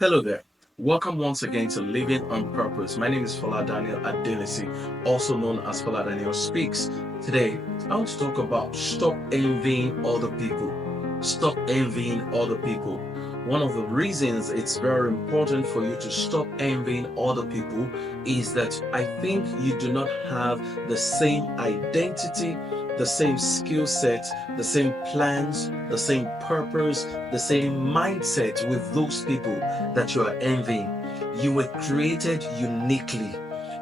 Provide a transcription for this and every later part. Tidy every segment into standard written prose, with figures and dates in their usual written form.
Hello there. Welcome once again to Living on Purpose. My name is Fola Daniel also known as Fola Daniel Speaks. Today, I want to talk about stop envying other people. Stop envying other people. One of the reasons it's very important for you to stop envying other people is that I think you do not have the same identity, the same skill set, the same plans, the same purpose, the same mindset with those people that you are envying. You were created uniquely.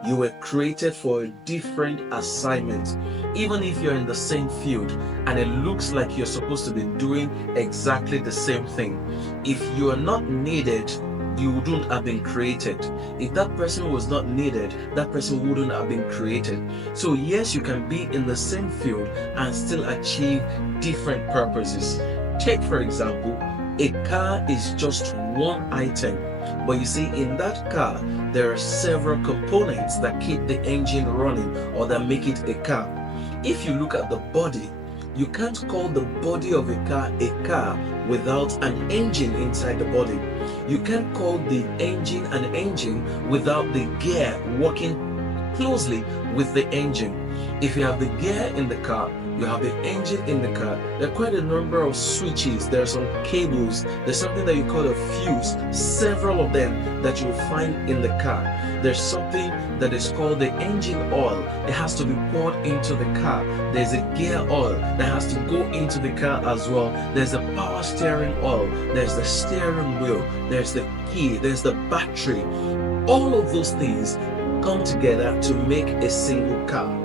You were created for a different assignment. Even if you're in the same field and it looks like you're supposed to be doing exactly the same thing, if you are not needed, you wouldn't have been created. If that person was not needed, that person wouldn't have been created. So, yes, you can be in the same field and still achieve different purposes. Take, for example, a car is just one item, but you see, in that car, there are several components that keep the engine running or that make it a car. If you look at the body, you can't call the body of a car without an engine inside the body. You can't call the engine an engine without the gear working closely with the engine. If you have the gear in the car, you have the engine in the car, there are quite a number of switches, there are some cables, there's something that you call a fuse, several of them that you'll find in the car. There's something that is called the engine oil. It has to be poured into the car. There's a gear oil that has to go into the car as well. There's a power steering oil. There's the steering wheel. There's the key. There's the battery. All of those things come together to make a single car.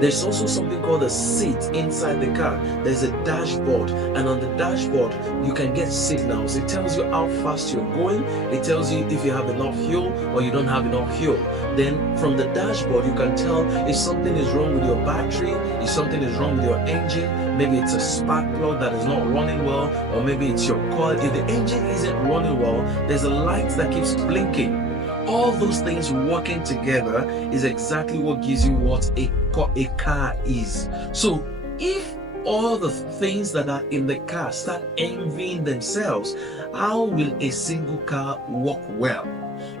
There's also something called a seat inside the car. There's a dashboard, and on the dashboard, you can get signals. It tells you how fast you're going, it tells you if you have enough fuel or you don't have enough fuel. Then, from the dashboard, you can tell if something is wrong with your battery, if something is wrong with your engine. Maybe it's a spark plug that is not running well, or maybe it's your coil. If the engine isn't running well, there's a light that keeps blinking. All those things working together is exactly what gives you what a car is. So if all the things that are in the car start envying themselves, how will a single car work well?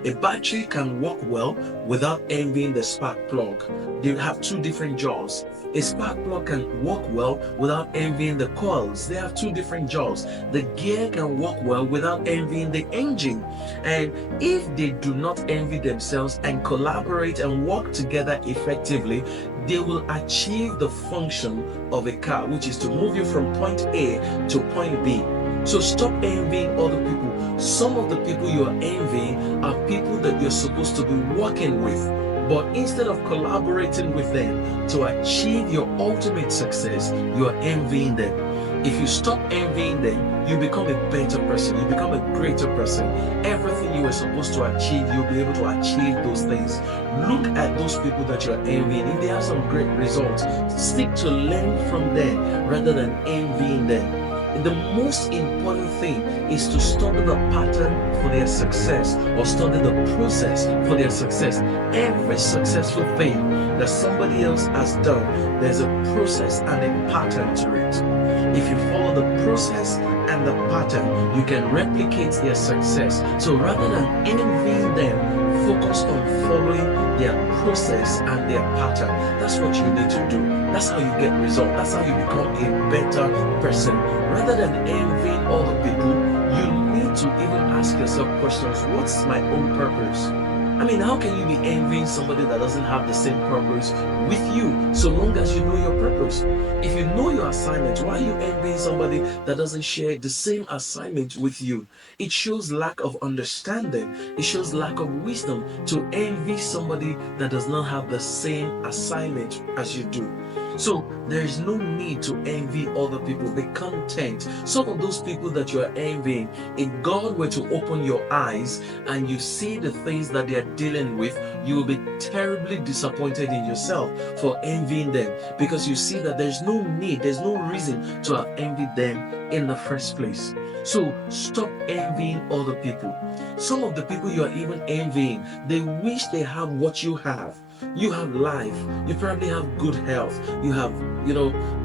A battery can work well without envying the spark plug. They have two different jobs. A spark plug can work well without envying the coils. They have two different jobs. The gear can work well without envying the engine. And if they do not envy themselves and collaborate and work together effectively, they will achieve the function of a car, which is to move you from point A to point B. So stop envying other people. Some of the people you are envying are people that you're supposed to be working with. But instead of collaborating with them to achieve your ultimate success, you are envying them. If you stop envying them, you become a better person. You become a greater person. Everything you were supposed to achieve, you'll be able to achieve those things. Look at those people that you're envying. If they have some great results, seek to learn from them rather than envying them. The most important thing is to study the pattern for their success or study the process for their success. Every successful thing that somebody else has done, there's a process and a pattern to it. If you follow the process and the pattern, you can replicate their success. So rather than envying them, focus on following their process and their pattern. That's what you need to do. That's how you get results. That's how you become a better person. Rather than envying other people, you need to even ask yourself questions. What's my own purpose? I mean, how can you be envying somebody that doesn't have the same purpose with you so long as you know your purpose? If you know your assignment, why are you envying somebody that doesn't share the same assignment with you? It shows lack of understanding. It shows lack of wisdom to envy somebody that does not have the same assignment as you do. So there is no need to envy other people. Be content. Some of those people that you are envying, if God were to open your eyes and you see the things that they are dealing with, you will be terribly disappointed in yourself for envying them, because you see that there's no need, there's no reason to have envied them in the first place. So stop envying other people. Some of the people you are even envying, they wish they have what you have. You have life. You probably have good health. You have,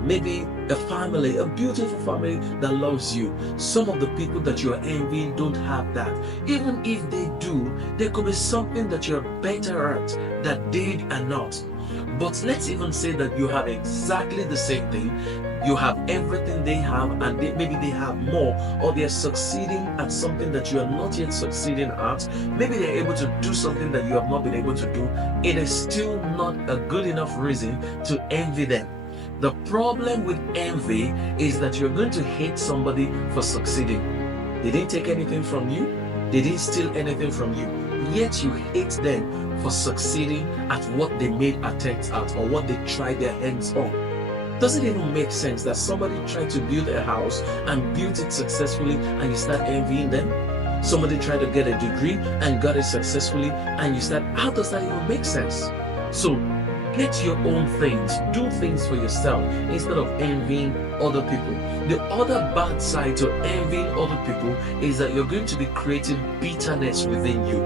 maybe a family, a beautiful family that loves you. Some of the people that you're envying don't have that. Even if they do, there could be something that you're better at that they are not. But let's even say that you have exactly the same thing. You have everything they have, and maybe they have more, or they're succeeding at something that you are not yet succeeding at. Maybe they're able to do something that you have not been able to do. It is still not a good enough reason to envy them. The problem with envy is that you're going to hate somebody for succeeding. They didn't take anything from you, they didn't steal anything from you, yet you hate them for succeeding at what they made attempts at or what they tried their hands on. Doesn't even make sense that somebody tried to build a house and built it successfully and you start envying them. Somebody tried to get a degree and got it successfully and you start, how does that even make sense? So get your own things, do things for yourself instead of envying other people. The other bad side to envying other people is that you're going to be creating bitterness within you.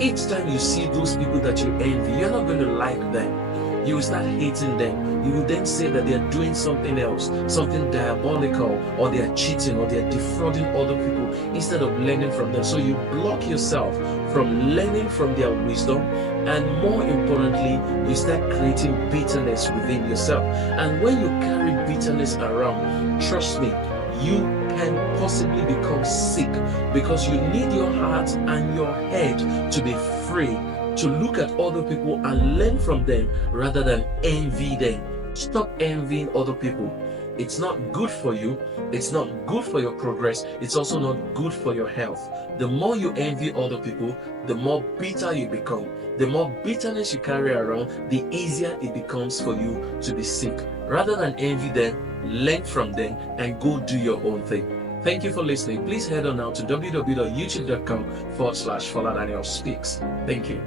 Each time you see those people that you envy, you're not going to like them. You will start hating them. You will then say that they are doing something else, something diabolical, or they are cheating, or they are defrauding other people instead of learning from them. So you block yourself from learning from their wisdom, and more importantly, you start creating bitterness within yourself. And when you carry bitterness around, trust me, you can possibly become sick, because you need your heart and your head to be free to look at other people and learn from them rather than envy them. Stop envying other people. It's not good for you. It's not good for your progress. It's also not good for your health. The more you envy other people, the more bitter you become. The more bitterness you carry around, the easier it becomes for you to be sick. Rather than envy them, learn from them and go do your own thing. Thank you for listening. Please head on now to www.youtube.com/Fola Daniel Speaks. Thank you.